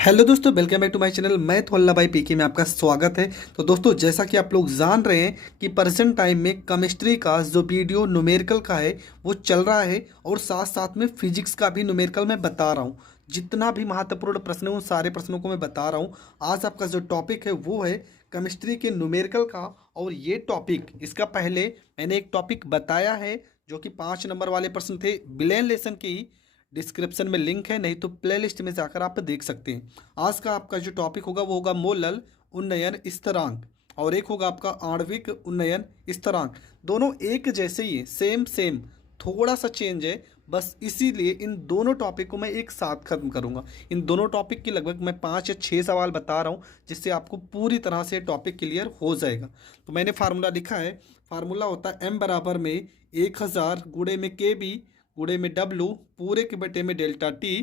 Hello दोस्तों, welcome back to my channel. मैं थोल्ला भाई पीके में आपका स्वागत है। तो दोस्तों, जैसा कि आप लोग जान रहे हैं कि प्रेजेंट टाइम में केमिस्ट्री का जो वीडियो न्यूमेरिकल का है वो चल रहा है और साथ साथ में फिजिक्स का भी न्यूमेरिकल मैं बता रहा हूँ। जितना भी महत्वपूर्ण प्रश्न है उन सारे प्रश्नों को मैं बता रहा हूँ। आज आपका जो टॉपिक है वो है केमिस्ट्री के न्यूमेरिकल का। और ये टॉपिक, इसका पहले मैंने एक टॉपिक बताया है जो कि 5 नंबर वाले प्रश्न थे। बिलियन लेसन की डिस्क्रिप्शन में लिंक है, नहीं तो प्लेलिस्ट में जाकर आप देख सकते हैं। आज का आपका जो टॉपिक होगा वो होगा मोलल उन्नयन स्थिरांक, और एक होगा आपका आणविक उन्नयन स्थिरांक। दोनों एक जैसे ही है, सेम सेम, थोड़ा सा चेंज है बस। इसीलिए इन दोनों टॉपिक को मैं एक साथ खत्म करूंगा। इन दोनों टॉपिक के लगभग मैं 5 या 6 सवाल बता रहा हूँ, जिससे आपको पूरी तरह से टॉपिक क्लियर हो जाएगा। तो मैंने फार्मूला लिखा है। फार्मूला होता है m बराबर में 1000 गुणे में के बी गुणे में डब्लू पूरे के बटे में डेल्टा टी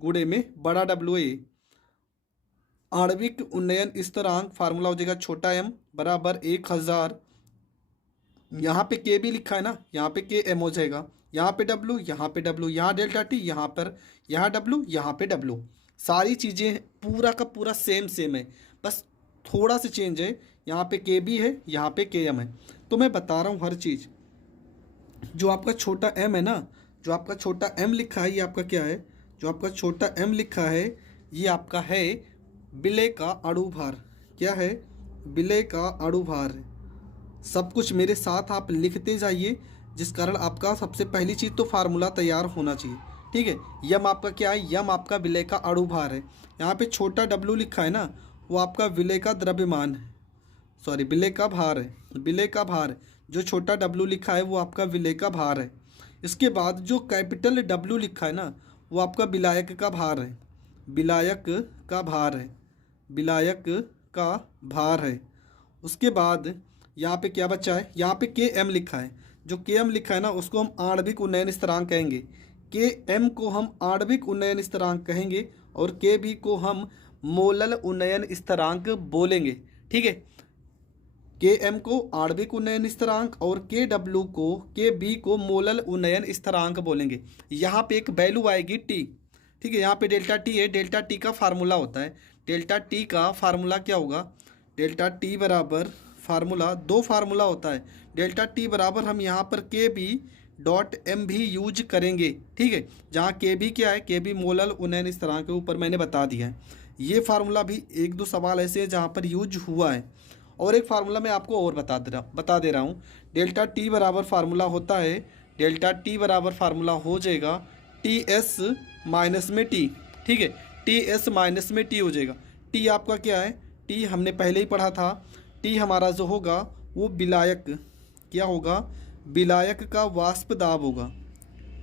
गुणे में बड़ा डब्लू ए। आणविक उन्नयन स्थिरांक फार्मूला हो जाएगा छोटा m बराबर 1000। यहाँ पे के भी लिखा है ना, यहाँ पे के एम हो जाएगा, यहाँ पे डब्लू, यहाँ पे डब्लू, यहाँ डेल्टा टी, यहाँ पर यहाँ डब्लू, यहाँ पे डब्लू। सारी चीज़ें पूरा का पूरा सेम सेम है, बस थोड़ा सा चेंज है। यहाँ पे के बी है, यहाँ पे के एम है। तो मैं बता रहा हूँ हर चीज़। जो आपका छोटा एम है ना, जो आपका छोटा एम लिखा है, ये आपका क्या है? जो आपका छोटा एम लिखा है ये आपका है विलेय का अणु भार। क्या है? विलेय का अणु भार है। सब कुछ मेरे साथ आप लिखते जाइए, जिस कारण आपका सबसे पहली चीज़ तो फार्मूला तैयार होना चाहिए। ठीक है। यम आपका क्या है? यम आपका विलेय का अणु भार है। यहाँ पे छोटा डब्लू लिखा है ना, वो आपका विलेय का द्रव्यमान है, सॉरी विलेय का भार है। विलेय का भार, जो छोटा डब्लू लिखा है वो आपका विलेय का भार है। इसके बाद जो कैपिटल डब्लू लिखा है ना, वो आपका विलायक का भार है। विलायक का भार है। विलायक का भार है। उसके बाद यहाँ पे क्या बचा है? यहाँ पे के एम लिखा है। जो के एम लिखा है ना, उसको हम आणविक उन्नयन स्थिरांक कहेंगे। के एम को हम आणविक उन्नयन स्थिरांक कहेंगे और के बी को हम मोलल उन्नयन स्थिरांक बोलेंगे। ठीक है। के एम को आणविक उन्नयन स्थिरांक और के डब्ल्यू को, के बी को मोलल उन्नयन स्थिरांक बोलेंगे। यहाँ पे एक वैल्यू आएगी टी। ठीक है। यहाँ पे डेल्टा टी है। डेल्टा टी का फार्मूला होता है। डेल्टा टी का फार्मूला क्या होगा? डेल्टा टी बराबर फार्मूला, दो फार्मूला होता है। डेल्टा टी बराबर हम यहाँ पर के बी डॉट एम भी यूज करेंगे। ठीक है। जहाँ के बी क्या है? के बी मोलल उन्नयन स्थिरांक के ऊपर मैंने बता दिया है। ये फार्मूला भी एक दो सवाल ऐसे हैं जहाँ पर यूज हुआ है। और एक फार्मूला मैं आपको और बता दे रहा हूँ। डेल्टा टी बराबर फार्मूला होता है, डेल्टा टी बराबर फार्मूला हो जाएगा टी एस माइनस में टी। ठीक है। टी एस माइनस में टी हो जाएगा। टी आपका क्या है? टी हमने पहले ही पढ़ा था। टी हमारा जो होगा वो विलायक, क्या होगा? विलायक का वाष्प दाब होगा।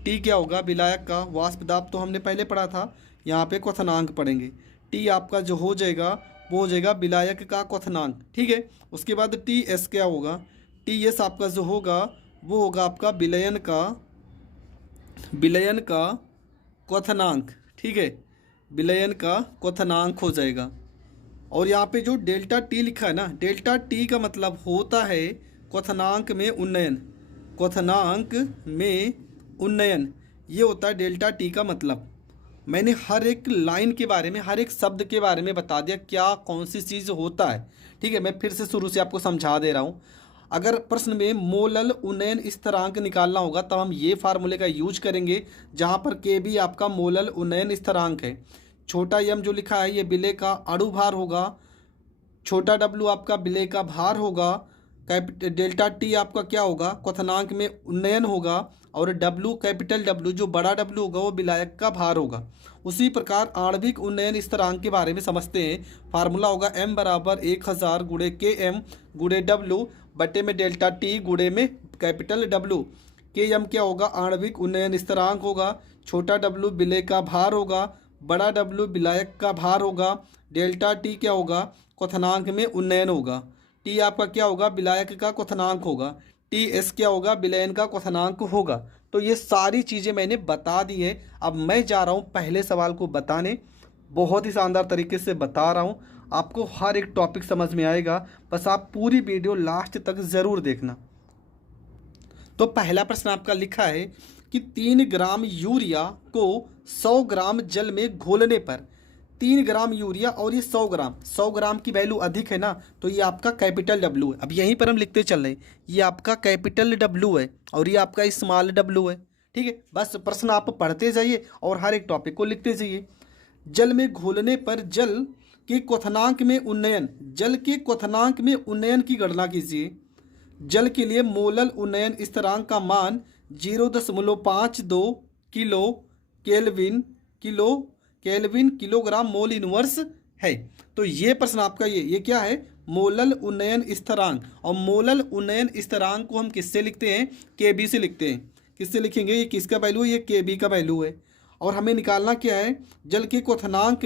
टी क्या होगा? विलायक का वाष्प दाब तो हमने पहले पढ़ा था। यहाँ पे क्वथनांक पढ़ेंगे। टी आपका जो हो जाएगा वो हो जाएगा विलायक का क्वथनांक। ठीक है। उसके बाद टी एस क्या होगा? टी एस आपका जो होगा वो होगा आपका विलयन का क्वथनांक। ठीक है। विलयन का क्वथनांक हो जाएगा। और यहाँ पे जो डेल्टा टी लिखा है ना, डेल्टा टी का मतलब होता है क्वथनांक में उन्नयन। क्वथनांक में उन्नयन, ये होता है डेल्टा टी का मतलब। मैंने हर एक लाइन के बारे में, हर एक शब्द के बारे में बता दिया क्या कौन सी चीज़ होता है। ठीक है। मैं फिर से शुरू से आपको समझा दे रहा हूँ। अगर प्रश्न में मोलल उन्नयन स्थिरांक निकालना होगा तब हम ये फार्मूले का यूज करेंगे, जहाँ पर के भी आपका मोलल उन्नयन स्थिरांक है। छोटा यम जो लिखा है ये विलेय का अणु भार होगा। छोटा डब्लू आपका विलेय का भार होगा। डेल्टा टी आपका क्या होगा? क्वथनांक में उन्नयन होगा। और डब्लू, कैपिटल डब्लू, जो बड़ा डब्लू होगा वो विलायक का भार होगा। उसी प्रकार आणविक उन्नयन स्थिरांक के बारे में समझते हैं। फार्मूला होगा m बराबर 1000 गुणे के एम गुणे डब्लू बटे में डेल्टा टी गुणे में कैपिटल डब्लू। के एम क्या होगा? आणविक उन्नयन स्थिरांक होगा। छोटा डब्लू विलेय का भार होगा। बड़ा डब्लू विलायक का भार होगा। डेल्टा टी क्या होगा? क्वथनांक में उन्नयन होगा। टी आपका क्या होगा? विलायक का क्वथनांक होगा। टी एस क्या होगा? विलयन का क्वथनांक होगा। तो ये सारी चीज़ें मैंने बता दी है। अब मैं जा रहा हूँ पहले सवाल को बताने। बहुत ही शानदार तरीके से बता रहा हूँ, आपको हर एक टॉपिक समझ में आएगा। बस आप पूरी वीडियो लास्ट तक ज़रूर देखना। तो पहला प्रश्न आपका लिखा है कि 3 ग्राम यूरिया को 100 ग्राम जल में घोलने पर 3 ग्राम यूरिया और ये 100 ग्राम की वैल्यू अधिक है ना, तो ये आपका कैपिटल डब्लू है। अब यहीं पर हम लिखते चल रहे हैं, ये आपका कैपिटल डब्लू है और ये आपका स्मॉल डब्लू है। ठीक है, बस प्रश्न आप पढ़ते जाइए और हर एक टॉपिक को लिखते जाइए। जल में घोलने पर जल के क्वथनांक में उन्नयन, जल के क्वथनांक में उन्नयन की गणना कीजिए। जल के लिए मोलल उन्नयन स्थिरांक का मान 0.52 kilo kelvin kilogram mole inverse है। तो ये प्रश्न आपका ये क्या है, मोलल उन्नयन स्थिरांक। और मोलल उन्नयन स्थिरांक को हम किससे लिखते हैं, केबी से लिखते हैं। किससे लिखेंगे, ये किसका वैल्यू है, ये केबी का वैल्यू है। और हमें निकालना क्या है, जल के क्वथनांक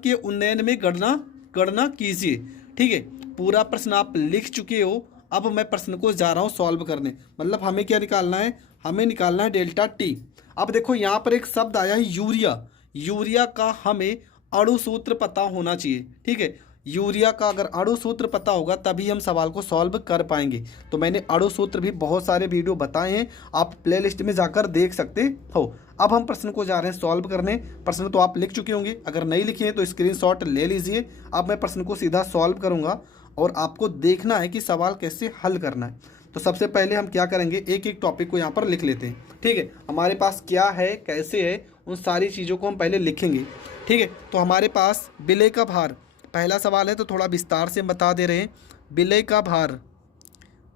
के उन्नयन में गणना कीजिए। ठीक है, पूरा प्रश्न आप लिख चुके हो। अब मैं प्रश्न को जा रहा हूँ सॉल्व करने। मतलब हमें क्या निकालना है, हमें निकालना है डेल्टा टी। अब देखो यहाँ पर एक शब्द आया है यूरिया। यूरिया का हमें अणु सूत्र पता होना चाहिए। ठीक है, यूरिया का अगर अणु सूत्र पता होगा तभी हम सवाल को सॉल्व कर पाएंगे। तो मैंने अणु सूत्र भी बहुत सारे वीडियो बताए हैं, आप प्लेलिस्ट में जाकर देख सकते हो। अब हम प्रश्न को जा रहे हैं सॉल्व करने। प्रश्न तो आप लिख चुके होंगे, अगर नहीं लिखे हैं तो स्क्रीनशॉट ले लीजिए। अब मैं प्रश्न को सीधा सॉल्व करूंगा और आपको देखना है कि सवाल कैसे हल करना है। तो सबसे पहले हम क्या करेंगे, एक एक टॉपिक को यहाँ पर लिख लेते हैं। ठीक है, हमारे पास क्या है, कैसे है, उन सारी चीज़ों को हम पहले लिखेंगे। ठीक है, तो हमारे पास विलय का भार, पहला सवाल है तो थोड़ा विस्तार से हम बता दे रहे हैं। विलय का भार,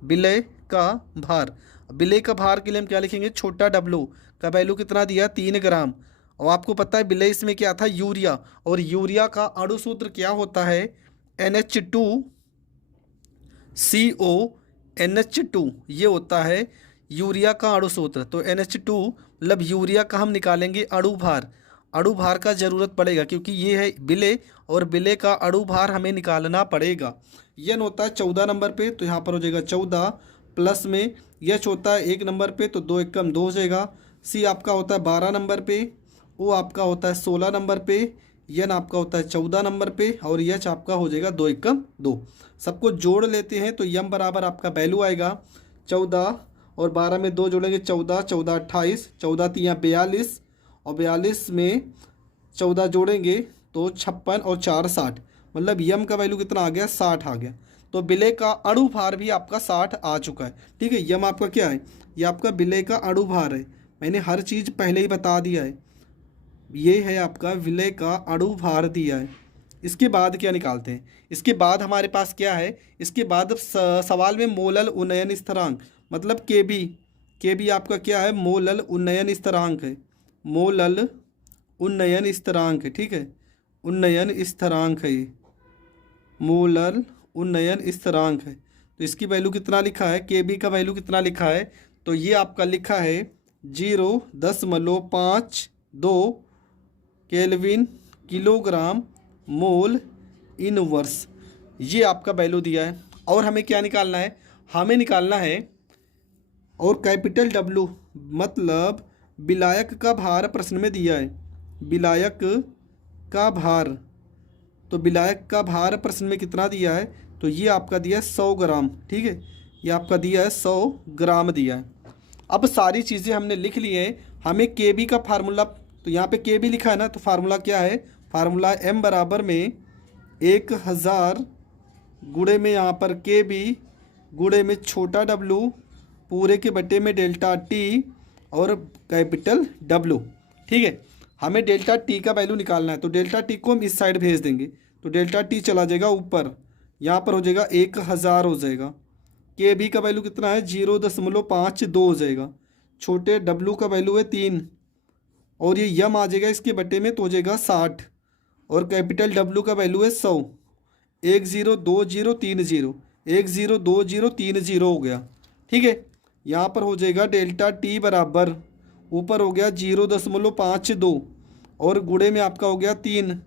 विलय का भार के लिए हम क्या लिखेंगे, छोटा डब्लू का वैल्यू कितना दिया, 3 ग्राम। और आपको पता है विलय इसमें क्या था, यूरिया। और यूरिया का अणु सूत्र क्या होता है, NH2CO ये होता है यूरिया का अणु सूत्र। तो NH2 मतलब यूरिया का हम निकालेंगे अणु भार का ज़रूरत पड़ेगा क्योंकि ये है विलय और विलय का अणु भार हमें निकालना पड़ेगा। यन होता है 14 नंबर पे, तो यहाँ पर हो जाएगा 14 प्लस में यच होता है 1 नंबर पे, तो 2 एकम 2 हो जाएगा। सी आपका होता है 12 नंबर पे, ओ आपका होता है 16 नंबर पे, यन आपका होता है 14 नंबर पे और यच आपका हो जाएगा 2 एकम 2। सबको जोड़ लेते हैं तो यम बराबर आपका वैल्यू आएगा 14 और 12 में 2 जोड़ेंगे 14, 14 28, 14 तियाँ 42 और 42 में 14 जोड़ेंगे तो 56 और 4 60। मतलब यम का वैल्यू कितना आ गया, 60 आ गया। तो विलय का अणु भार भी आपका 60 आ चुका है। ठीक है, यम आपका क्या है, ये आपका विलय का अणु भार है। मैंने हर चीज़ पहले ही बता दिया है। ये है आपका विलय का अणु भार दिया है। इसके बाद क्या निकालते हैं, इसके बाद हमारे पास क्या है, इसके बाद सवाल में मोलल उन्नयन स्थिरांक मतलब केबी आपका क्या है, मोलल उन्नयन स्थिरांक है। मोलल उन्नयन स्थिरांक है। ठीक है, उन्नयन स्थिरांक है ये, मोलल उन्नयन स्थिरांक है। तो इसकी वैल्यू कितना लिखा है, केबी का वैल्यू कितना लिखा है, तो ये आपका लिखा है 0.52 केल्विन किलोग्राम मोल इनवर्स। ये आपका वैल्यू दिया है। और हमें क्या निकालना है, हमें निकालना है और कैपिटल डब्लू मतलब विलायक का भार प्रश्न में दिया है, विलायक का भार। तो विलायक का भार प्रश्न में कितना दिया है, तो ये आपका दिया है 100 ग्राम। ठीक है, ये आपका दिया है 100 ग्राम दिया है। अब सारी चीज़ें हमने लिख ली है। हमें केबी का फार्मूला, तो यहाँ पे केबी लिखा है ना, तो फार्मूला क्या है, फार्मूला m बराबर में 1000 गुणे में यहाँ पर केबी गुणे में छोटा डब्लू पूरे के बटे में डेल्टा टी और कैपिटल डब्लू। ठीक है, हमें डेल्टा टी का वैल्यू निकालना है। तो डेल्टा टी को हम इस साइड भेज देंगे तो डेल्टा टी चला जाएगा ऊपर, यहाँ पर हो जाएगा 1000 हो जाएगा। के बी का वैल्यू कितना है, 0.52 हो जाएगा। छोटे डब्लू का वैल्यू है 3 और ये यम आ जाएगा इसके बटे में तो हो जाएगा 60 और कैपिटल डब्लू का वैल्यू है 100। 102030 102030 हो गया। ठीक है, यहाँ पर हो जाएगा डेल्टा टी बराबर ऊपर हो गया 0.52 और गुणे में आपका हो गया 3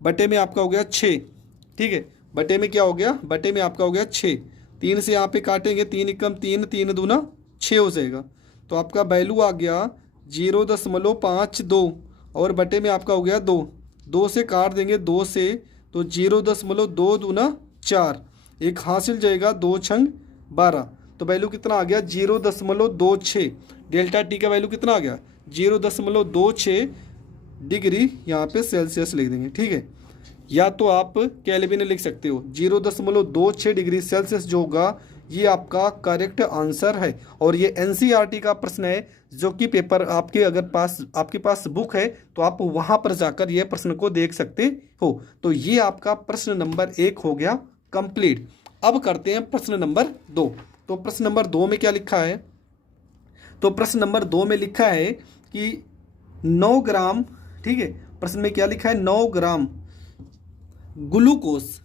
बटे में आपका हो गया 6। ठीक है, बटे में क्या हो गया, बटे में आपका हो गया 6। 3 से यहाँ पे काटेंगे 3 एकम 3, 3 दूना 6 हो जाएगा। तो आपका वैल्यू आ गया 0.52 और बटे में आपका हो गया 2। 2 से काट देंगे 2 से तो 0.2 दूना 4, एक हासिल जाएगा 2 छंग 12। तो वैल्यू कितना आ गया 0.26। डेल्टा टी का वैल्यू कितना आ गया 0.26 डिग्री यहाँ पे सेल्सियस लिख देंगे, ठीक है। या तो आप केल्विन लिख सकते हो। 0.26 डिग्री सेल्सियस जो होगा ये आपका करेक्ट आंसर है। और ये एनसीईआरटी का प्रश्न है जो कि पेपर आपके पास बुक है तो आप वहाँ पर जाकर ये प्रश्न को देख सकते हो। तो ये आपका प्रश्न नंबर 1 हो गया कंप्लीट। अब करते हैं प्रश्न नंबर 2। तो प्रश्न नंबर 2 में क्या लिखा है? तो प्रश्न नंबर 2 में लिखा है कि 9 ग्राम, ठीक है, प्रश्न में क्या लिखा है? 9 ग्राम ग्लूकोस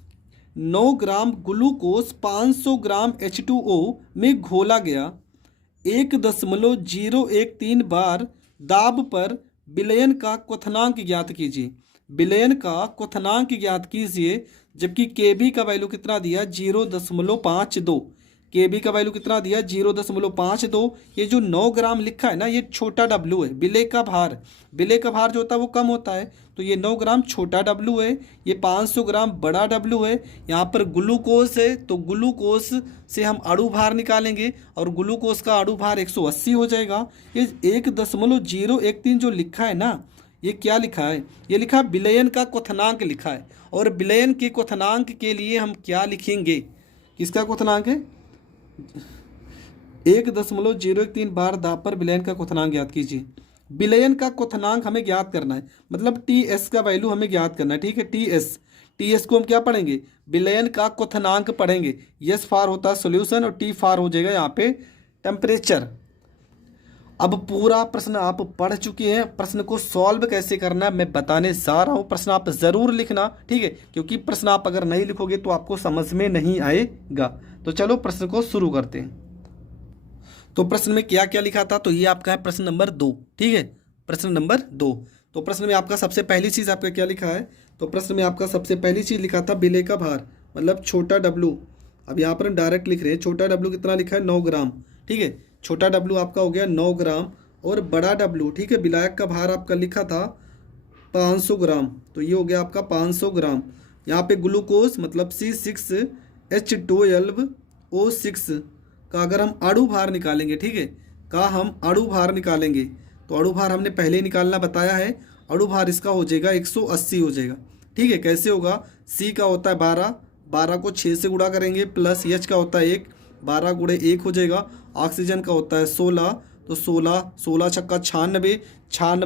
500 ग्राम H2O में घोला गया। 1.013 बार दाब पर विलयन का क्वथनांक ज्ञात कीजिए। विलयन का क्वथनांक ज्ञात कीजिए, जबकि Kb का वैल्यू कितना दिया? 0.52। Kb का वैल्यू कितना दिया? 0.52। ये जो 9 ग्राम लिखा है ना, ये छोटा W है। विलय का भार जो होता है वो कम होता है, तो ये 9 ग्राम छोटा W है। ये 500 ग्राम बड़ा W है। यहाँ पर ग्लूकोस है तो ग्लूकोस से हम अणु भार निकालेंगे और ग्लूकोस का अणु भार 180 हो जाएगा। ये 1.013 जो लिखा है ना, ये क्या लिखा है? ये लिखा है विलयन का क्वथनांक लिखा है। और विलयन के क्वथनांक के लिए हम क्या लिखेंगे? किसका क्वथनांक है? 1.013 बार दाब पर विलयन का क्वथनांक ज्ञात कीजिए। विलयन का क्वथनांक हमें ज्ञात करना है, मतलब टीएस का वैल्यू हमें ज्ञात करना है, ठीक है। टीएस को हम क्या पढ़ेंगे? विलयन का क्वथनांक पढ़ेंगे। एस फार होता है सॉल्यूशन और टी फार हो जाएगा यहाँ पे टेम्परेचर। अब पूरा प्रश्न आप पढ़ चुके हैं। प्रश्न को सॉल्व कैसे करना है मैं बताने जा रहा हूँ। प्रश्न आप ज़रूर लिखना, ठीक है, क्योंकि प्रश्न आप अगर नहीं लिखोगे तो आपको समझ में नहीं आएगा। तो चलो प्रश्न को शुरू करते हैं। तो प्रश्न में क्या क्या लिखा था? तो ये आपका है प्रश्न नंबर 2, ठीक है, प्रश्न नंबर 2। तो प्रश्न में आपका सबसे पहली चीज़ आपका क्या लिखा है? तो प्रश्न में आपका सबसे पहली चीज़ लिखा था विलय का भार, मतलब छोटा W। अब यहाँ पर हम डायरेक्ट लिख रहे हैं। छोटा W कितना लिखा है? 9 ग्राम, ठीक है। छोटा W आपका हो गया 9 ग्राम और बड़ा W, ठीक है, विलायक का भार आपका लिखा था 500 ग्राम, तो ये हो गया आपका 500 ग्राम। यहाँ पे ग्लूकोज मतलब C6H12O6 का अगर हम अणु भार निकालेंगे, ठीक है, हम अणु भार निकालेंगे तो अणु भार हमने पहले ही निकालना बताया है। अणु भार इसका हो जाएगा 180 हो जाएगा, ठीक है। कैसे होगा? C का होता है 12 को 6 से गुणा करेंगे, प्लस H का होता है 1, 12 गुणे 1 हो जाएगा। ऑक्सीजन का होता है 16, तो 16 छक्का 96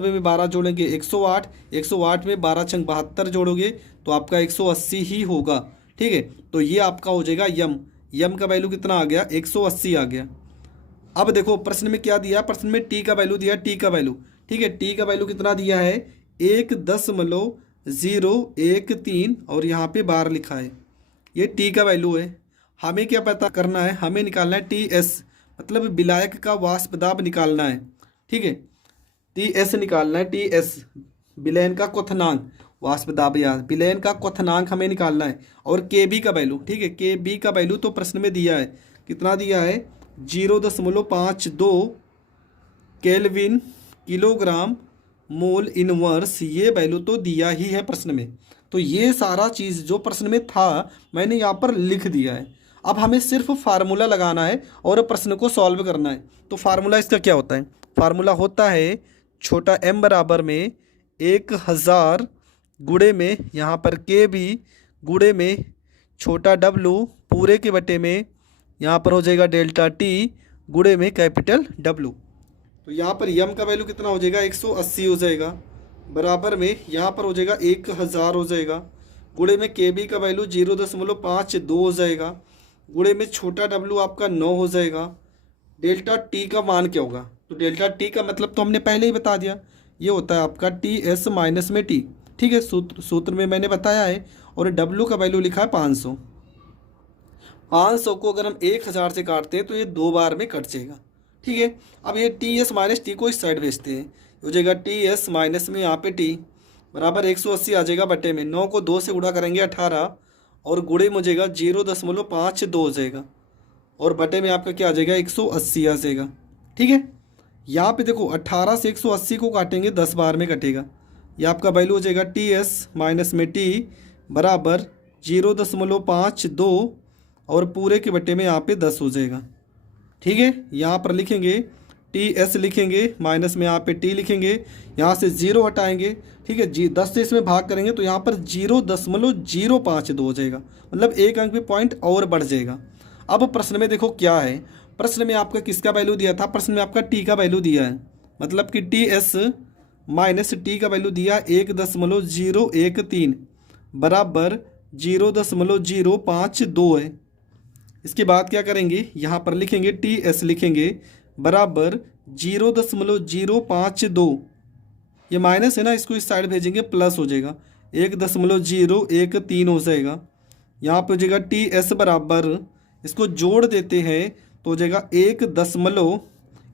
में 12 जोड़ेंगे 108 में 12 छंग 72 जोड़ोगे तो आपका 180 ही होगा, ठीक है। तो ये आपका हो जाएगा यम का वैल्यू कितना आ गया? 180 आ गया। अब देखो प्रश्न में क्या दिया? प्रश्न में टी का वैल्यू दिया, टी का वैल्यू, ठीक है। टी का वैल्यू कितना दिया है? 1.013 और यहाँ पे बार लिखा है। ये टी का वैल्यू है। हमें क्या पता करना है? हमें निकालना है टीएस, मतलब विलायक का वाष्प दाब निकालना है, ठीक है। टीएस निकालना है, टीएस विलयन का क्वथनांक, वाष्प दाब याद, विलयन का क्वथनांक हमें निकालना है। और केबी का वैल्यू, ठीक है, केबी का वैल्यू तो प्रश्न में दिया है, कितना दिया है? 0.52 केल्विन किलोग्राम मोल इनवर्स, ये वैल्यू तो दिया ही है प्रश्न में। तो ये सारा चीज़ जो प्रश्न में था मैंने यहाँ पर लिख दिया है। अब हमें सिर्फ फार्मूला लगाना है और प्रश्न को सॉल्व करना है। तो फार्मूला इसका क्या होता है? फार्मूला होता है छोटा m बराबर में 1000 गुणे में यहाँ पर KB गुणे में छोटा W पूरे के बटे में यहाँ पर हो जाएगा डेल्टा T गुणे में कैपिटल W। तो यहाँ पर यम का वैल्यू कितना हो जाएगा? 180 हो जाएगा, बराबर में यहाँ पर हो जाएगा 1000 हो जाएगा, गुणे में KB का वैल्यू 0.52 हो जाएगा, गुणे में छोटा W आपका 9 हो जाएगा। डेल्टा T का मान क्या होगा? तो डेल्टा T का मतलब तो हमने पहले ही बता दिया, ये होता है आपका TS माइनस में T, ठीक है, सूत्र में मैंने बताया है। और W का वैल्यू लिखा है 500। 500 को अगर हम 1000 से काटते हैं तो ये 2 बार में कट जाएगा, ठीक है। अब ये TS माइनस T को इस साइड भेजते हैं, हो जाएगा TS माइनस में यहाँ पे T बराबर 180 आ जाएगा बटे में 9 को 2 से गुणा करेंगे 18 और गुणे में हो जाएगा 0.52 हो जाएगा और बटे में आपका क्या आ जाएगा? 180 आ जाएगा, ठीक है। यहाँ पे देखो 18 से 180 को काटेंगे 10 बार में कटेगा। ये आपका वैल्यू हो जाएगा TS माइनस में T बराबर 0.52 और पूरे के बटे में यहाँ पे 10 हो जाएगा, ठीक है। यहाँ पर लिखेंगे टी एस लिखेंगे, माइनस में यहाँ पे टी लिखेंगे, यहाँ से 0 हटाएंगे, ठीक है जी। 10 से इसमें भाग करेंगे तो यहाँ पर 0.052 हो जाएगा, मतलब एक अंक पे पॉइंट और बढ़ जाएगा। अब प्रश्न में देखो क्या है, प्रश्न में आपका किसका वैल्यू दिया था, प्रश्न में आपका टी का वैल्यू दिया है, मतलब कि टी एस माइनस टी का वैल्यू दिया 1.013 बराबर 0.052 है। इसके बाद क्या करेंगे, यहाँ पर लिखेंगे टी एस लिखेंगे बराबर 0.052, ये माइनस है ना, इसको इस साइड भेजेंगे प्लस हो जाएगा, 1.013 हो जाएगा। यहाँ पे हो जाएगा टी एस बराबर, इसको जोड़ देते हैं तो हो जाएगा 1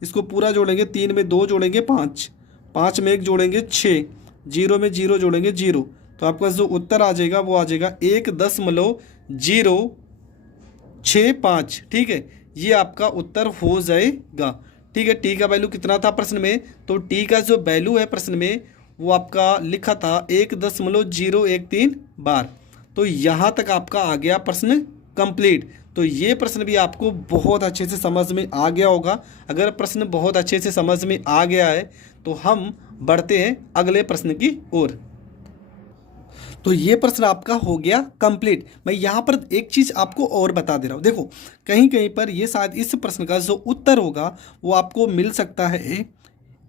इसको पूरा जोड़ेंगे, 3 में 2 जोड़ेंगे 5, 5 में 1 जोड़ेंगे 6, 0 में 0 जोड़ेंगे 0, तो आपका जो उत्तर आ जाएगा वो आ जाएगा 1.065, ठीक है, ये आपका उत्तर हो जाएगा। ठीक है, टी का वैल्यू कितना था प्रश्न में, तो टी का जो वैल्यू है प्रश्न में वो आपका लिखा था 1.013 बार। तो यहाँ तक आपका आ गया प्रश्न कंप्लीट। तो ये प्रश्न भी आपको बहुत अच्छे से समझ में आ गया होगा। अगर प्रश्न बहुत अच्छे से समझ में आ गया है तो हम बढ़ते हैं अगले प्रश्न की ओर। तो ये प्रश्न आपका हो गया कंप्लीट। मैं यहाँ पर एक चीज़ आपको और बता दे रहा हूँ, देखो कहीं कहीं पर ये शायद इस प्रश्न का जो उत्तर होगा वो आपको मिल सकता है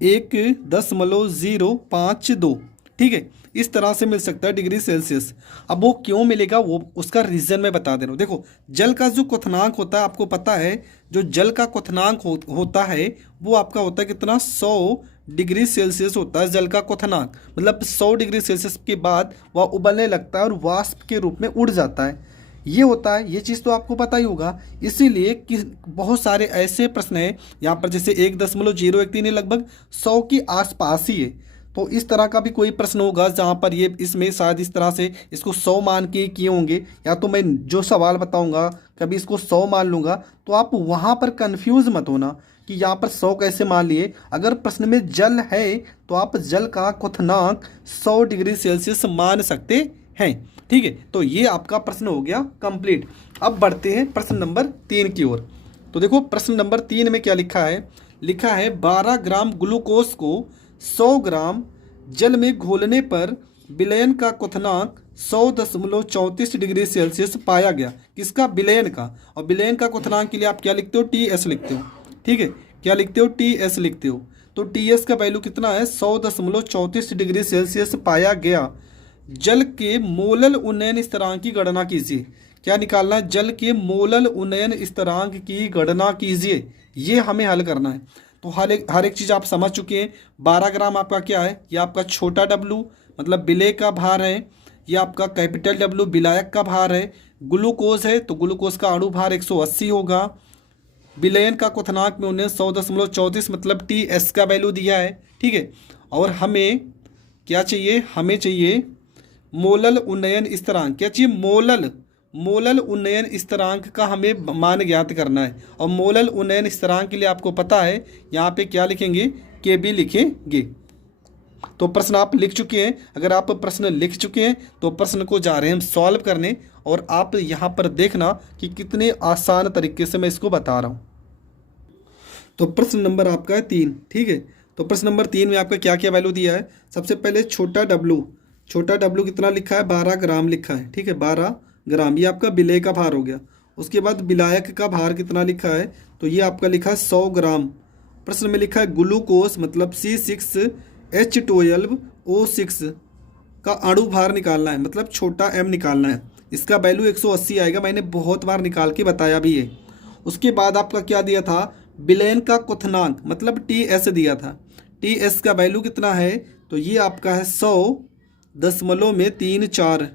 1.052, ठीक है, इस तरह से मिल सकता है डिग्री सेल्सियस। अब वो क्यों मिलेगा वो उसका रीज़न मैं बता दे रहा हूँ। देखो जल का जो क्वथनांक होता है आपको पता है, जो जल का क्वथनांक होता है वो आपका होता है कितना, 100 डिग्री सेल्सियस होता है जल का क्वथनांक। मतलब 100 डिग्री सेल्सियस के बाद वह उबलने लगता है और वाष्प के रूप में उड़ जाता है, ये होता है। ये चीज़ तो आपको पता ही होगा। इसीलिए कि बहुत सारे ऐसे प्रश्न हैं यहाँ पर, जैसे 1.013 लगभग 100 के आसपास ही है। तो इस तरह का भी कोई प्रश्न होगा जहाँ पर ये इसमें शायद इस तरह से इसको 100 मान के किए होंगे, या तो मैं जो सवाल बताऊँगा कभी इसको 100 मान लूँगा, तो आप वहाँ पर कन्फ्यूज़ मत होना कि यहाँ पर 100 कैसे मान लिए। अगर प्रश्न में जल है तो आप जल का क्वथनांक 100 डिग्री सेल्सियस मान सकते हैं, ठीक है। तो ये आपका प्रश्न हो गया कंप्लीट। अब बढ़ते हैं प्रश्न नंबर 3 की ओर। तो देखो प्रश्न नंबर 3 में क्या लिखा है, लिखा है 12 ग्राम ग्लूकोज को 100 ग्राम जल में घोलने पर विलयन का क्वथनांक 100.34 डिग्री सेल्सियस पाया गया। किसका, विलयन का। और विलयन का क्वथनांक के लिए आप क्या लिखते हो, टी एस लिखते हो, ठीक है, क्या लिखते हो, टी एस लिखते हो। तो टी एस का वैल्यू कितना है, 100.34 डिग्री सेल्सियस पाया गया। जल के मोलल उन्नयन स्थिरांक की गणना कीजिए। क्या निकालना है, जल के मोलल उन्नयन स्थिरांक की गणना कीजिए, ये हमें हल करना है। तो हर एक चीज़ आप समझ चुके हैं। 12 ग्राम आपका क्या है, ये आपका छोटा डब्लू मतलब विलेय का भार है, ये आपका कैपिटल डब्लू विलायक का भार है। ग्लूकोज है तो ग्लूकोज का अणु भार 180 होगा। विलयन का क्वथनांक में उन्हें 100.34 मतलब टी एस का वैल्यू दिया है, ठीक है। और हमें क्या चाहिए, हमें चाहिए मोलल उन्नयन स्थिरांक। क्या चाहिए, मोलल उन्नयन स्थिरांक का हमें मान ज्ञात करना है। और मोलल उन्नयन स्थिरांक के लिए आपको पता है यहाँ पे क्या लिखेंगे, के बी लिखेंगे। तो प्रश्न आप लिख चुके हैं। अगर आप प्रश्न लिख चुके हैं तो प्रश्न को जा रहे हैं हम सॉल्व करने, और आप यहाँ पर देखना कि कितने आसान तरीके से मैं इसको बता रहा हूँ। तो प्रश्न नंबर आपका है 3, ठीक है। तो प्रश्न नंबर 3 में आपका क्या क्या वैल्यू दिया है। सबसे पहले छोटा डब्लू कितना लिखा है, 12 ग्राम लिखा है, ठीक है, 12 ग्राम, ये आपका विलेय का भार हो गया। उसके बाद विलायक का भार कितना लिखा है, तो ये आपका लिखा है 100 ग्राम। प्रश्न में लिखा है ग्लूकोज मतलब C6H12O6 का अणु भार निकालना है, मतलब छोटा m निकालना है। इसका वैल्यू 180 आएगा, मैंने बहुत बार निकाल के बताया भी है। उसके बाद आपका क्या दिया था, विलयन का क्वथनांक मतलब टी एस दिया था। टी एस का वैल्यू कितना है, तो ये आपका है 100.34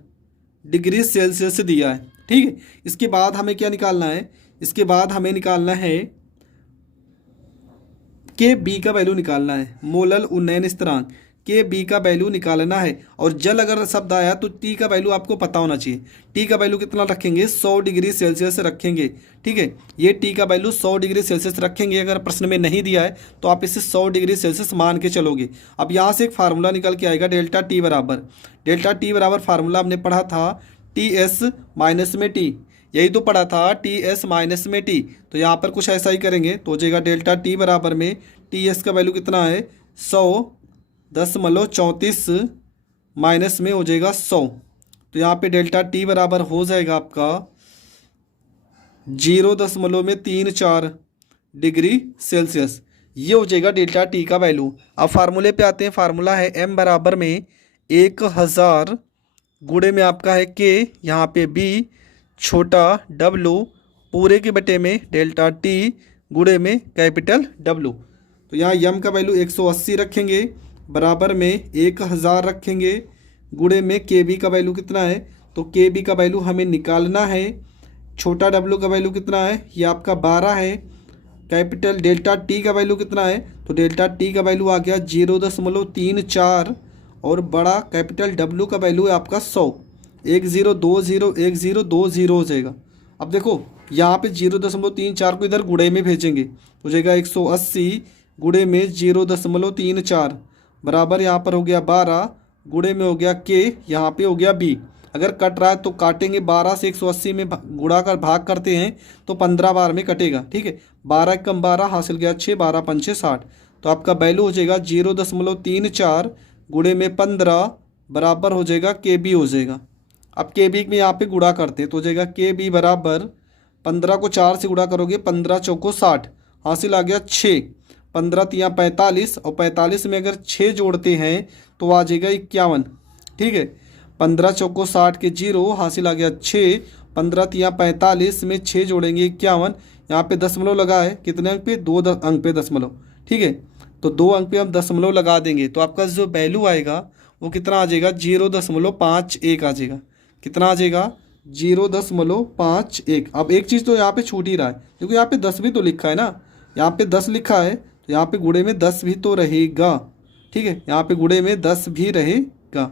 डिग्री सेल्सियस दिया है, ठीक है। इसके बाद हमें क्या निकालना है, इसके बाद हमें निकालना है के बी का वैल्यू निकालना है, मोलल उन्नयन स्थिरांक के बी का वैल्यू निकालना है। और जल अगर शब्द आया तो टी का वैल्यू आपको पता होना चाहिए। टी का वैल्यू कितना रखेंगे, 100 डिग्री सेल्सियस रखेंगे, ठीक है। ये टी का वैल्यू 100 डिग्री सेल्सियस रखेंगे। अगर प्रश्न में नहीं दिया है तो आप इसे 100 डिग्री सेल्सियस मान के चलोगे। अब यहाँ से एक फार्मूला निकल के आएगा, डेल्टा टी बराबर फार्मूला हमने पढ़ा था टी एस माइनस में टी, यही तो पढ़ा था टी एस माइनस में टी। तो यहाँ पर कुछ ऐसा ही करेंगे तो हो जाएगा डेल्टा टी बराबर में टी एस का वैल्यू कितना है 100.34 माइनस में हो जाएगा 100। तो यहाँ पे डेल्टा टी बराबर हो जाएगा आपका 0.34 डिग्री सेल्सियस। ये हो जाएगा डेल्टा टी का वैल्यू। अब फार्मूले पे आते हैं। फार्मूला है m बराबर में 1000 गुणे में आपका है k, यहाँ पे b छोटा w पूरे के बटे में डेल्टा t गुणे में कैपिटल W। तो यहाँ यम का वैल्यू 180 रखेंगे, बराबर में 1000 रखेंगे, गुणे में के बी का वैल्यू कितना है, तो के बी का वैल्यू हमें निकालना है। छोटा W का वैल्यू कितना है, ये आपका 12 है। कैपिटल डेल्टा T का वैल्यू कितना है, तो डेल्टा T का वैल्यू आ गया 0.34 और बड़ा कैपिटल W का वैल्यू है आपका 100। 1020 हो जाएगा। अब देखो यहाँ पे 0.34 को इधर गुणे में भेजेंगे तो जाएगा 180 गुणे में 0.34 बराबर यहाँ पर हो गया 12 गुणे में हो गया के, यहाँ पे हो गया बी। अगर कट रहा है तो काटेंगे, 12 से 180 में गुणा कर भाग करते हैं तो 15 बार में कटेगा। ठीक है, 12 कम 12 हासिल गया 6, 12 पंचे 60। तो आपका वैल्यू हो जाएगा 0.34 गुणे में 15 बराबर हो जाएगा के बी हो जाएगा। अब के बी में यहाँ पे गुणा करते हैं तो हो जाएगा के बी बराबर 15 को 4 से गुणा करोगे 15 चौको 60 हासिल आ गया 6, 15 तियाँ 45 और 45 में अगर 6 जोड़ते हैं तो आ जाएगा 51। ठीक है, 15 चौको 60 के 0 हासिल आ गया 6, 15 तियाँ 45 में 6 जोड़ेंगे 51। यहाँ पे दशमलव लगा है, कितने अंक पे, 2 अंक पे दशमलव। ठीक है, तो 2 अंक पे हम दशमलव लगा देंगे तो आपका जो वैल्यू आएगा वो कितना आ जाएगा 0.51 आ जाएगा। कितना आ जाएगा 0.51। अब एक चीज़ तो यहाँ पे छूट ही रहा है, क्योंकि यहाँ पे 10 भी तो लिखा है ना, यहाँ पे 10 लिखा है तो यहाँ पे गुणे में 10 भी तो रहेगा। ठीक है, यहाँ पे गुणे में 10 भी रहेगा।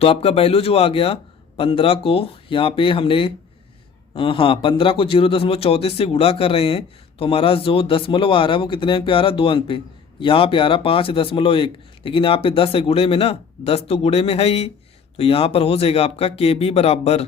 तो आपका वैल्यू जो आ गया 15 को यहाँ पे हमने 15 को 0.34 से गुणा कर रहे हैं तो हमारा जो दशमलव आ रहा है वो कितने अंक पे आ रहा है, 2 अंक पे। यहाँ पे आ रहा 5.1, लेकिन यहाँ पे 10 है गुणे में ना, 10 तो गुणे में है ही, तो यहाँ पर हो जाएगा आपका के बी बराबर,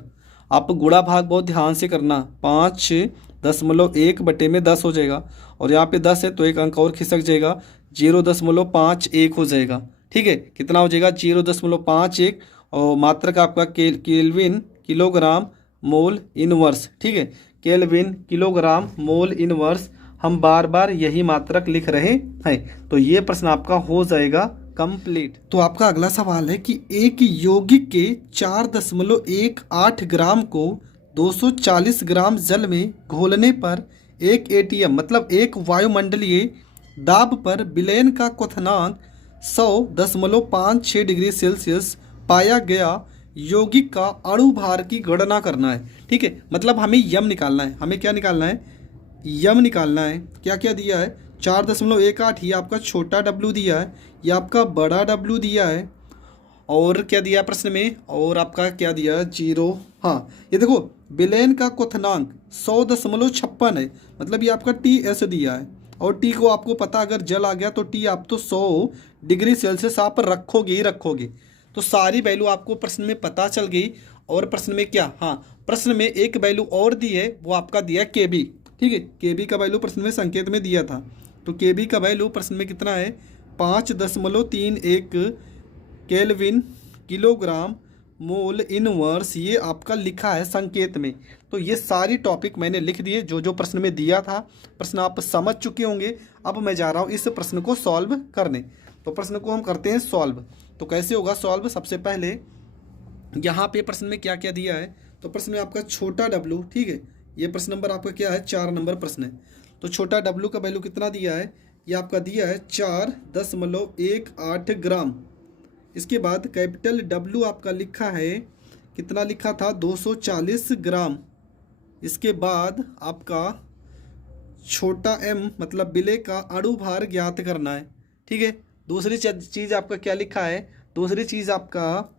आप गुणा भाग बहुत ध्यान से करना, 5.1 बटे में 10 हो जाएगा और यहाँ पे 10 है तो एक अंक और खिसक जाएगा, 0.51 हो जाएगा। ठीक है, कितना हो जाएगा 0.51 और मात्रक आपका केल्विन किलोग्राम मोल इनवर्स। ठीक है, केल्विन किलोग्राम मोल इनवर्स, हम बार बार यही मात्रक लिख रहे हैं। तो ये प्रश्न आपका हो जाएगा कंप्लीट। तो आपका अगला सवाल है कि एक यौगिक के 4.18 ग्राम को 240 ग्राम जल में घोलने पर एक एटीएम मतलब एक वायुमंडलीय दाब पर विलयन का क्वथनांक 100.56 डिग्री सेल्सियस पाया गया। यौगिक का अणु भार की गणना करना है। ठीक है, मतलब हमें यम निकालना है। हमें क्या निकालना है, यम निकालना है। क्या क्या दिया है, 4.18 ही आपका छोटा W दिया है, ये आपका बड़ा W दिया है, और क्या दिया प्रश्न में, और आपका क्या दिया 0। हाँ, ये देखो विलयन का क्वथनांक 100.56 है, मतलब ये आपका TS दिया है, और T को आपको पता अगर जल आ गया तो T आप तो 100 डिग्री सेल्सियस आप रखोगे ही रखोगे। तो सारी वैल्यू आपको प्रश्न में पता चल गई। और प्रश्न में क्या, हाँ प्रश्न में एक वैल्यू और दी है, वो आपका दिया के बी। ठीक है, के बी का वैल्यू प्रश्न में संकेत में दिया था, तो के बी का वैल्यू प्रश्न में कितना है 5.31 केल्विन किलोग्राम मोल इनवर्स, ये आपका लिखा है संकेत में। तो ये सारी टॉपिक मैंने लिख दिए जो जो प्रश्न में दिया था, प्रश्न आप समझ चुके होंगे। अब मैं जा रहा हूँ इस प्रश्न को सॉल्व करने। तो प्रश्न को हम करते हैं सॉल्व। तो कैसे होगा सॉल्व, सबसे पहले यहाँ पे प्रश्न में क्या क्या दिया है, तो प्रश्न में आपका छोटा W। ठीक है, ये प्रश्न नंबर आपका क्या है 4 नंबर प्रश्न है। तो छोटा W का वैल्यू कितना दिया है, ये आपका दिया है 4.18 ग्राम। इसके बाद कैपिटल W आपका लिखा है, कितना लिखा था 240 ग्राम। इसके बाद आपका छोटा m मतलब विलय का अणु भार ज्ञात करना है। ठीक है, दूसरी चीज़ आपका क्या लिखा है, दूसरी चीज़ आपका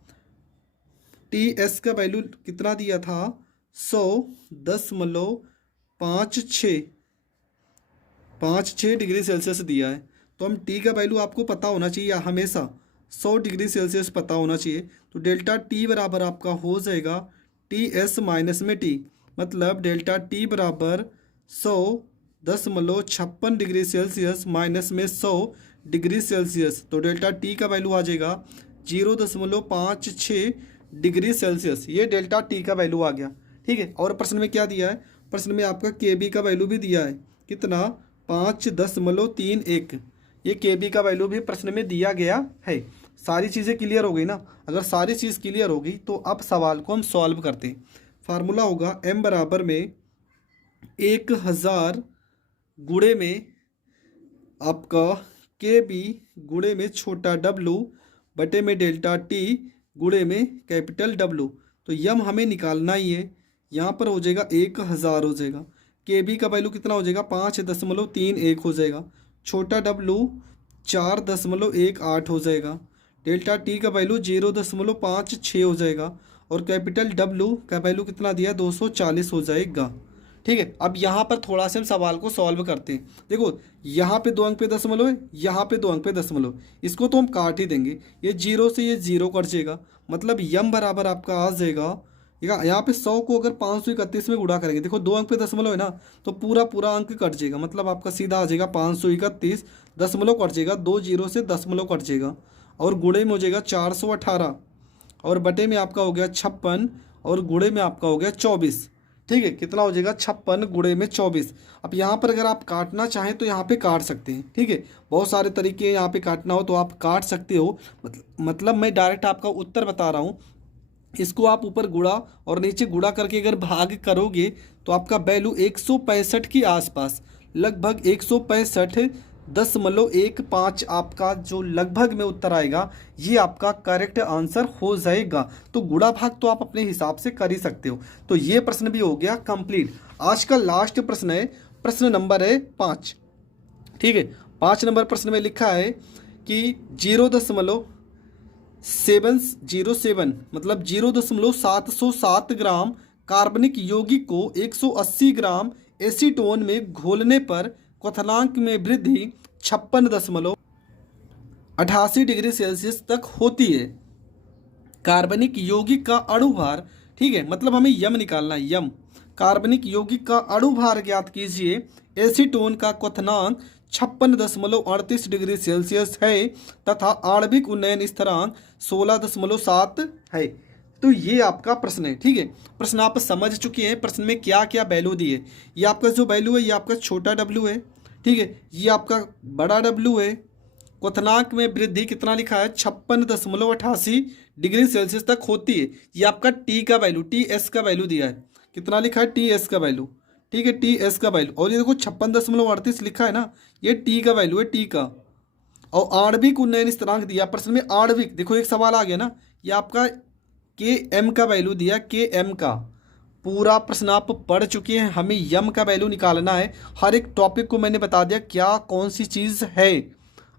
TS का वैल्यू कितना दिया था 100.56 डिग्री सेल्सियस दिया है। तो हम T का वैल्यू आपको पता होना चाहिए, हमेशा 100 डिग्री सेल्सियस पता होना चाहिए। तो डेल्टा T बराबर आपका हो जाएगा TS माइनस में T, मतलब डेल्टा T बराबर 100 0.56 माइनस में 100 डिग्री सेल्सियस, तो डेल्टा टी का वैल्यू आ जाएगा 0.56 डिग्री सेल्सियस। ये डेल्टा टी का वैल्यू आ गया। ठीक है, और प्रश्न में क्या दिया है, प्रश्न में आपका के बी का वैल्यू भी दिया है, कितना 5.31। ये के बी का वैल्यू भी प्रश्न में दिया गया है। सारी चीज़ें क्लियर हो गई ना। अगर सारी चीज़ क्लियर होगी तो अब सवाल को हम सॉल्व करते हैं। फार्मूला होगा m बराबर में 1000 गुणे में आपका के बी गुणे में छोटा w बटे में डेल्टा टी गुणे में कैपिटल W। तो यम हमें निकालना ही है। यहाँ पर हो जाएगा 1000 हो जाएगा, के बी का वैल्यू कितना हो जाएगा 5.31 हो जाएगा, छोटा W 4.18 हो जाएगा, डेल्टा टी का वैल्यू 0.56 हो जाएगा, और कैपिटल W का वैल्यू कितना दिया 240 हो जाएगा। ठीक है, अब यहाँ पर थोड़ा सा हम सवाल को सॉल्व करते हैं। देखो यहाँ पे 2 अंक पे दशमलव है, यहाँ पे 2 अंक पे दशमलव, इसको तो हम काट ही देंगे। ये 0 से ये 0 कट जाएगा, मतलब यम बराबर आपका आ जाएगा, यहाँ पे 100 को अगर 531 में गुणा करेंगे, देखो 2 अंक पे दशमलव है ना, तो पूरा पूरा अंक कट जाएगा, मतलब आपका सीधा आ जाएगा 531, दशमलव कट जाएगा, 2 0 से दशमलव कट जाएगा, और गुणे में हो जाएगा 418, और बटे में आपका हो गया 56, और गुणे में आपका हो गया 24। ठीक है, कितना हो जाएगा 56 गुणे में 24। अब यहाँ पर अगर आप काटना चाहें तो यहाँ पे काट सकते हैं। ठीक है, बहुत सारे तरीके हैं, यहाँ पे काटना हो तो आप काट सकते हो। मतलब मैं डायरेक्ट आपका उत्तर बता रहा हूँ। इसको आप ऊपर गुणा और नीचे गुणा करके अगर भाग करोगे तो आपका वैल्यू 165 के आसपास, लगभग 165.15 आपका जो लगभग में उत्तर आएगा, ये आपका करेक्ट आंसर हो जाएगा। तो गुणा भाग तो आप अपने हिसाब से कर ही सकते हो। तो ये प्रश्न भी हो गया कंप्लीट। आज का लास्ट प्रश्न है, प्रश्न नंबर है 5। ठीक है, 5 नंबर प्रश्न में लिखा है कि 0.707 मतलब 0.707 ग्राम कार्बनिक यौगिक को 180 ग्राम एसीटोन में घोलने पर क्वथनांक में वृद्धि 56.88 डिग्री सेल्सियस तक होती है। कार्बनिक यौगिक का अणुभार, ठीक है, मतलब हमें यम निकालना है, यम कार्बनिक यौगिक का अणुभार ज्ञात कीजिए। एसीटोन का क्वथनांक 56.38 डिग्री सेल्सियस है तथा आणविक उन्नयन स्थिरांक 16.7 है। तो ये आपका प्रश्न है। ठीक है, प्रश्न आप समझ चुके हैं। प्रश्न में क्या क्या वैल्यू दी है। ये आपका जो वैल्यू है ये आपका छोटा w है। ठीक है, ये आपका बड़ा w है। क्वथनांक में वृद्धि कितना लिखा है 56.88 डिग्री सेल्सियस तक होती है। ये आपका t का वैल्यू, ts का वैल्यू दिया है, कितना लिखा है ts का वैल्यू। ठीक है, ts का वैल्यू, और ये देखो 56.38 लिखा है ना, ये t का वैल्यू है, t का। और आणविक उन्नयन स्थिरांक दिया प्रश्न में, आणविक, देखो एक सवाल आ गया ना, ये आपका km का वैल्यू दिया, km का। पूरा प्रश्न आप पढ़ चुके हैं, हमें यम का वैल्यू निकालना है। हर एक टॉपिक को मैंने बता दिया क्या कौन सी चीज़ है।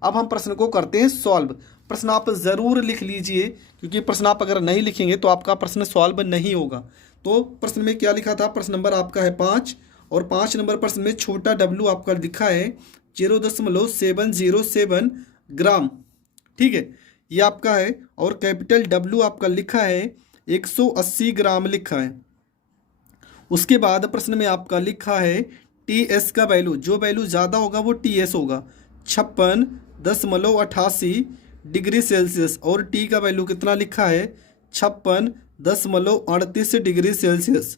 अब हम प्रश्न को करते हैं सॉल्व। प्रश्न आप ज़रूर लिख लीजिए, क्योंकि प्रश्न आप अगर नहीं लिखेंगे तो आपका प्रश्न सॉल्व नहीं होगा। तो प्रश्न में क्या लिखा था, प्रश्न नंबर आपका है 5, और 5 नंबर प्रश्न में छोटा w आपका लिखा है 0.707 ग्राम। ठीक है, ये आपका है, और कैपिटल W आपका लिखा है 180 ग्राम लिखा है। उसके बाद प्रश्न में आपका लिखा है TS का वैल्यू, जो वैल्यू ज़्यादा होगा वो TS होगा 56.88 डिग्री सेल्सियस, और T का वैल्यू कितना लिखा है 56.38 डिग्री सेल्सियस।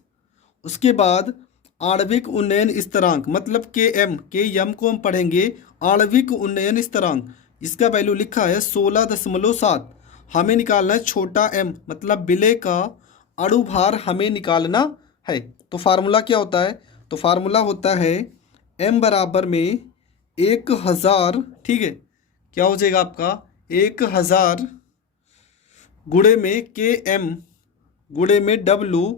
उसके बाद आणविक उन्नयन स्थिरांक मतलब km को हम पढ़ेंगे आणविक उन्नयन स्थिरांक, इसका वैल्यू लिखा है 16.7। हमें निकालना है छोटा m, मतलब विलेय का अणुभार हमें निकालना है। तो फार्मूला क्या होता है, तो फार्मूला होता है m बराबर में 1000। ठीक है, क्या हो जाएगा आपका 1000 गुणे में km गुणे में w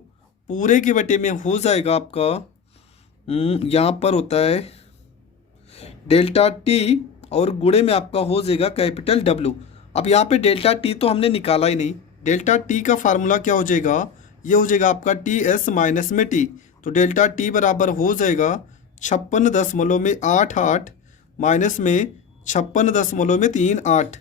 पूरे के बटे में हो जाएगा आपका, यहाँ पर होता है डेल्टा टी, और गुणे में आपका हो जाएगा कैपिटल W। अब यहाँ पे डेल्टा टी तो हमने निकाला ही नहीं। डेल्टा टी का फार्मूला क्या हो जाएगा, ये हो जाएगा आपका TS माइनस में T। तो डेल्टा टी बराबर हो जाएगा 56.88 माइनस में 56.38।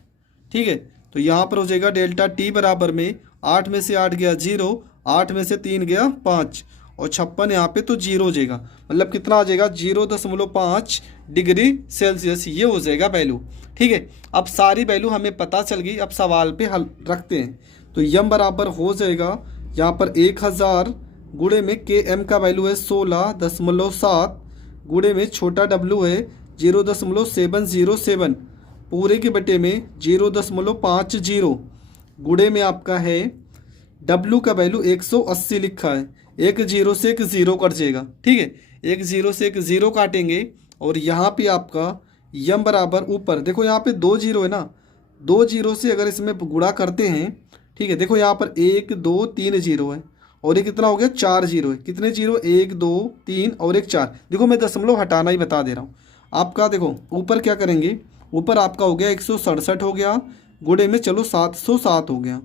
ठीक है, तो यहाँ पर हो जाएगा डेल्टा टी बराबर में 8 में से 8 गया 0, 8 में से 3 गया 5, और 56 यहाँ पे तो 0 हो जाएगा, मतलब कितना आ जाएगा 0.5 डिग्री सेल्सियस, ये हो जाएगा वैल्यू। ठीक है, अब सारी वैल्यू हमें पता चल गई। अब सवाल पे हल रखते हैं। तो यम बराबर हो जाएगा यहाँ पर 1000 गुणे में के एम का वैल्यू है 16.7 गुणे में छोटा डब्लू है 0.707 पूरे के बटे में 0.50 गुणे में आपका है डब्लू का वैल्यू 180 लिखा है। एक जीरो से एक ज़ीरो कट जाएगा। ठीक है, एक जीरो से एक ज़ीरो काटेंगे और यहाँ पे आपका यम बराबर ऊपर देखो यहाँ पे 2 जीरो है ना, 2 जीरो से अगर इसमें गुणा करते हैं, ठीक है, देखो यहाँ पर 1 2 3 जीरो है और ये कितना हो गया 4 जीरो है। कितने जीरो, 1 2 3 और एक 4। देखो मैं दशमलव हटाना ही बता दे रहा हूँ आपका। देखो ऊपर क्या करेंगे, ऊपर आपका हो गया 167 हो गया गुणे में चलो 707 हो गया।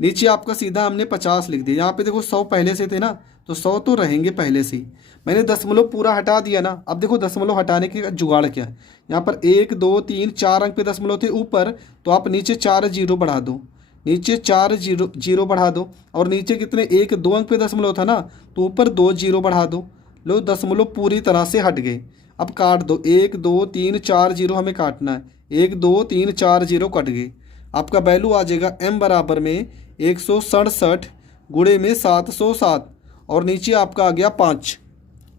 नीचे आपका सीधा हमने 50 लिख दिया। यहाँ पे देखो 100 पहले से थे ना, तो 100 तो रहेंगे पहले से ही। मैंने दशमलव पूरा हटा दिया ना। अब देखो दशमलव हटाने के जुगाड़ क्या है। यहाँ पर 1 2 3 4 अंक पे दशमलव थे ऊपर, तो आप नीचे 4 जीरो बढ़ा दो, नीचे 4 जीरो बढ़ा दो। और नीचे कितने 1 2 अंक पे दशमलव था ना, तो ऊपर 2 जीरो बढ़ा दो। लो दशमलव पूरी तरह से हट गए। अब काट दो, 1 2 3 4 जीरो हमें काटना है। 1 2 3 4 जीरो कट गए। आपका वैल्यू आ जाएगा एम बराबर में 167 गुणे में 707 और नीचे आपका आ गया 5।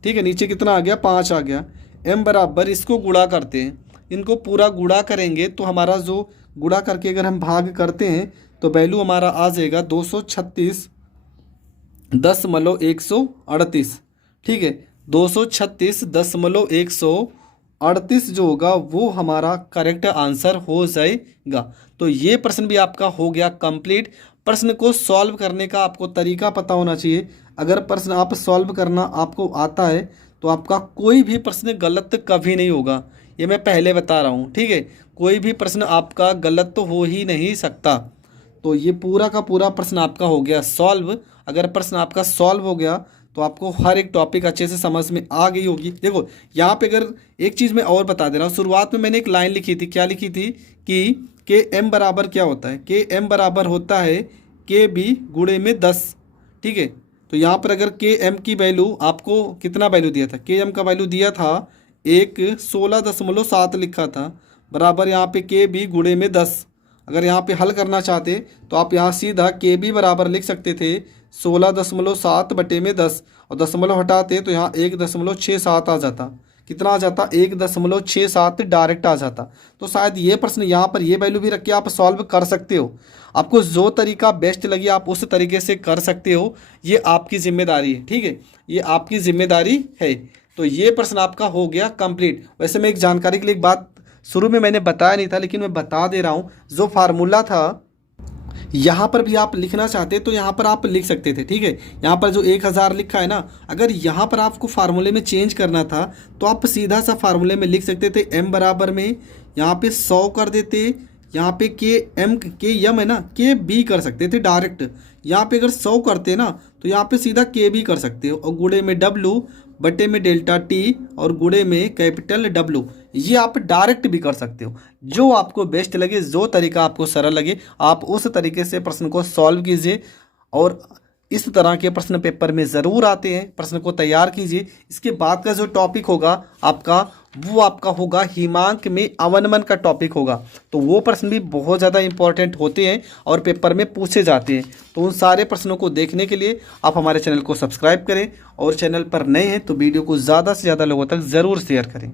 ठीक है, नीचे कितना आ गया 5 आ गया। एम बराबर इसको गुणा करते हैं, इनको पूरा गुणा करेंगे तो हमारा जो गुणा करके अगर हम भाग करते हैं तो वैल्यू हमारा आ जाएगा 236.138। ठीक है, 236.138 जो होगा वो हमारा करेक्ट आंसर हो जाएगा। तो ये प्रश्न भी आपका हो गया कंप्लीट। प्रश्न को सॉल्व करने का आपको तरीका पता होना चाहिए। अगर प्रश्न आप सॉल्व करना आपको आता है तो आपका कोई भी प्रश्न गलत कभी नहीं होगा, ये मैं पहले बता रहा हूँ। ठीक है, कोई भी प्रश्न आपका गलत तो हो ही नहीं सकता। तो ये पूरा का पूरा प्रश्न आपका हो गया सॉल्व। अगर प्रश्न आपका सॉल्व हो गया तो आपको हर एक टॉपिक अच्छे से समझ में आ गई होगी। देखो यहाँ पे अगर एक चीज़ मैं और बता दे रहा हूँ, शुरुआत में मैंने एक लाइन लिखी थी। क्या लिखी थी कि के एम बराबर क्या होता है, के एम बराबर होता है के बी गुणे में 10। ठीक है, तो यहाँ पर अगर के एम की वैल्यू आपको कितना वैल्यू दिया था, के एम का वैल्यू दिया था 16.7 लिखा था, बराबर यहाँ पे के बी गुणे में 10। अगर यहाँ पे हल करना चाहते तो आप यहाँ सीधा के बी बराबर लिख सकते थे 16.7 बटे में 10 और दशमलव हटाते तो यहाँ 1.67 आ जाता। कितना आ जाता, 1.67 डायरेक्ट आ जाता। तो शायद ये प्रश्न यहाँ पर ये वैल्यू भी रख के आप सॉल्व कर सकते हो। आपको जो तरीका बेस्ट लगी आप उस तरीके से कर सकते हो, ये आपकी जिम्मेदारी है। ठीक है, ये आपकी जिम्मेदारी है। तो ये प्रश्न आपका हो गया कंप्लीट। वैसे मैं एक जानकारी के लिए एक बात शुरू में मैंने बताया नहीं था, लेकिन मैं बता दे रहा हूँ। जो फार्मूला था यहाँ पर भी आप लिखना चाहते तो यहाँ पर आप लिख सकते थे। ठीक है, यहाँ पर जो 1000 लिखा है ना, अगर यहाँ पर आपको फार्मूले में चेंज करना था तो आप सीधा सा फार्मूले में लिख सकते थे। एम बराबर में यहाँ पे 100 कर देते, यहाँ पे के एम है ना, के बी कर सकते थे डायरेक्ट। यहाँ पे अगर 100 करते ना तो यहाँ पे सीधा के बी कर सकते हो और गुणे में डब्लू बटे में डेल्टा टी और गुणे में कैपिटल डब्लू, ये आप डायरेक्ट भी कर सकते हो। जो आपको बेस्ट लगे, जो तरीका आपको सरल लगे, आप उस तरीके से प्रश्न को सॉल्व कीजिए। और इस तरह के प्रश्न पेपर में ज़रूर आते हैं, प्रश्न को तैयार कीजिए। इसके बाद का जो टॉपिक होगा आपका, वो आपका होगा हिमांक में अवनमन का टॉपिक होगा। तो वो प्रश्न भी बहुत ज़्यादा इंपॉर्टेंट होते हैं और पेपर में पूछे जाते हैं। तो उन सारे प्रश्नों को देखने के लिए आप हमारे चैनल को सब्सक्राइब करें और चैनल पर नए हैं तो वीडियो को ज़्यादा से ज़्यादा लोगों तक ज़रूर शेयर करें।